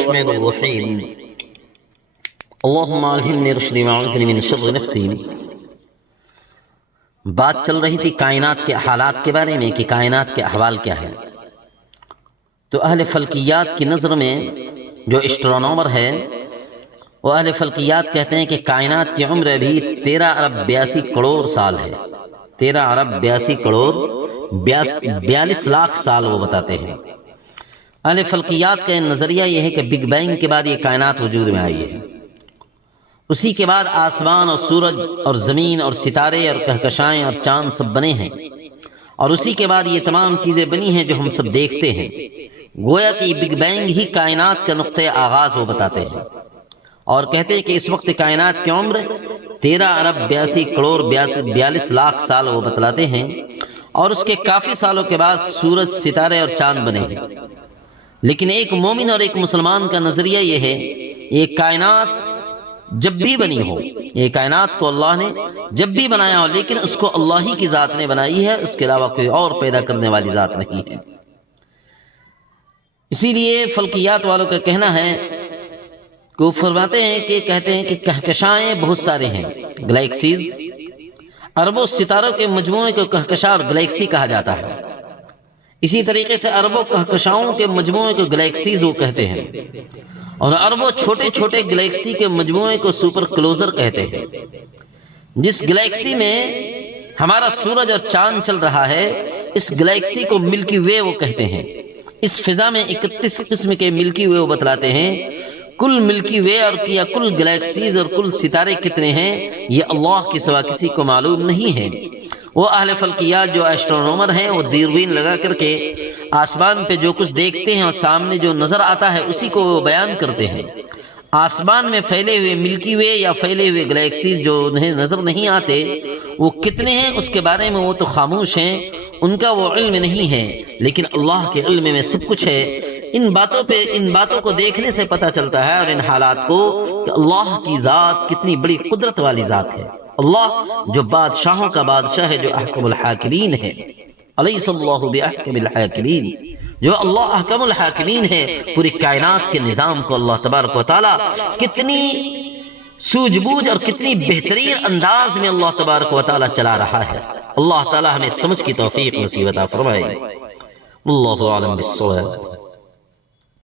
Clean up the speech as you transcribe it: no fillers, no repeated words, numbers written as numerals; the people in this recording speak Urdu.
الرحمن الرحیم اللہم الہمنی رشدی وعوذنی من شر نفسی۔ بات چل رہی تھی کائنات کے حالات کے بارے میں کہ کائنات کے احوال کیا ہے۔ تو اہل فلکیات کی نظر میں جو اسٹرونومر ہے وہ اہل فلکیات کہتے ہیں کہ کائنات کی عمر ابھی 13 ارب 82 کروڑ سال ہے۔ 13 ارب 82 کروڑ 42 لاکھ سال وہ بتاتے ہیں۔ اہل فلکیات کا نظریہ یہ ہے کہ بگ بینگ کے بعد یہ کائنات وجود میں آئی ہے، اسی کے بعد آسمان اور سورج اور زمین اور ستارے اور کہکشائیں اور چاند سب بنے ہیں، اور اسی کے بعد یہ تمام چیزیں بنی ہیں جو ہم سب دیکھتے ہیں۔ گویا کہ بگ بینگ ہی کائنات کا نقطۂ آغاز وہ بتاتے ہیں، اور کہتے ہیں کہ اس وقت کائنات کی عمر 13 ارب 82 کروڑ 42 لاکھ سال وہ بتلاتے ہیں، اور اس کے کافی سالوں کے بعد سورج ستارے اور چاند بنے ہیں۔ لیکن ایک مومن اور ایک مسلمان کا نظریہ یہ ہے، یہ کائنات جب بھی بنی ہو، یہ کائنات کو اللہ نے جب بھی بنایا ہو، لیکن اس کو اللہ ہی کی ذات نے بنائی ہے، اس کے علاوہ کوئی اور پیدا کرنے والی ذات نہیں ہے۔ اسی لیے فلکیات والوں کا کہنا ہے کہ وہ فرماتے ہیں کہ کہتے ہیں کہ کہکشائیں بہت سارے ہیں، گلیکسیز، اربوں ستاروں کے مجموعے کو کہکشاں اور گلیکسی کہا جاتا ہے۔ اسی طریقے سے اربوں کہکشاؤں کے مجموعے کو گلیکسیز وہ کہتے ہیں، اور اربوں چھوٹے چھوٹے گلیکسی کے مجموعے کو سپر کلوزر کہتے ہیں۔ جس گلیکسی میں ہمارا سورج اور چاند چل رہا ہے، اس گلیکسی کو ملکی وے وہ کہتے ہیں۔ اس فضا میں 31 قسم کے ملکی وے وہ بتلاتے ہیں۔ کل ملکی وے اور کیا کل گلیکسیز اور کل ستارے کتنے ہیں، یہ اللہ کے سوا کسی کو معلوم نہیں ہے۔ وہ اہل فلکیات جو ایسٹرونومر ہیں، وہ دوربین لگا کر کے آسمان پہ جو کچھ دیکھتے ہیں اور سامنے جو نظر آتا ہے اسی کو وہ بیان کرتے ہیں۔ آسمان میں پھیلے ہوئے ملکی وے یا پھیلے ہوئے گلیکسیز جو انہیں نظر نہیں آتے، وہ کتنے ہیں اس کے بارے میں وہ تو خاموش ہیں، ان کا وہ علم نہیں ہے، لیکن اللہ کے علم میں سب کچھ ہے۔ ان باتوں کو دیکھنے سے پتہ چلتا ہے، اور ان حالات کو، کہ اللہ کی ذات کتنی بڑی قدرت والی ذات ہے۔ اللہ جو بادشاہوں کا بادشاہ ہے، جو احکم الحاکمین ہے، الیس اللہ باحکم الحاکمین، جو اللہ احکم الحاکمین ہے، پوری کائنات کے نظام کو اللہ تبارک و تعالی کتنی سوجھ بوجھ اور کتنی بہترین انداز میں اللہ تبارک و تعالی چلا رہا ہے۔ اللہ تعالی ہمیں سمجھ کی توفیق نصیب عطا فرمائے۔ اللہ اعلم بالصواب۔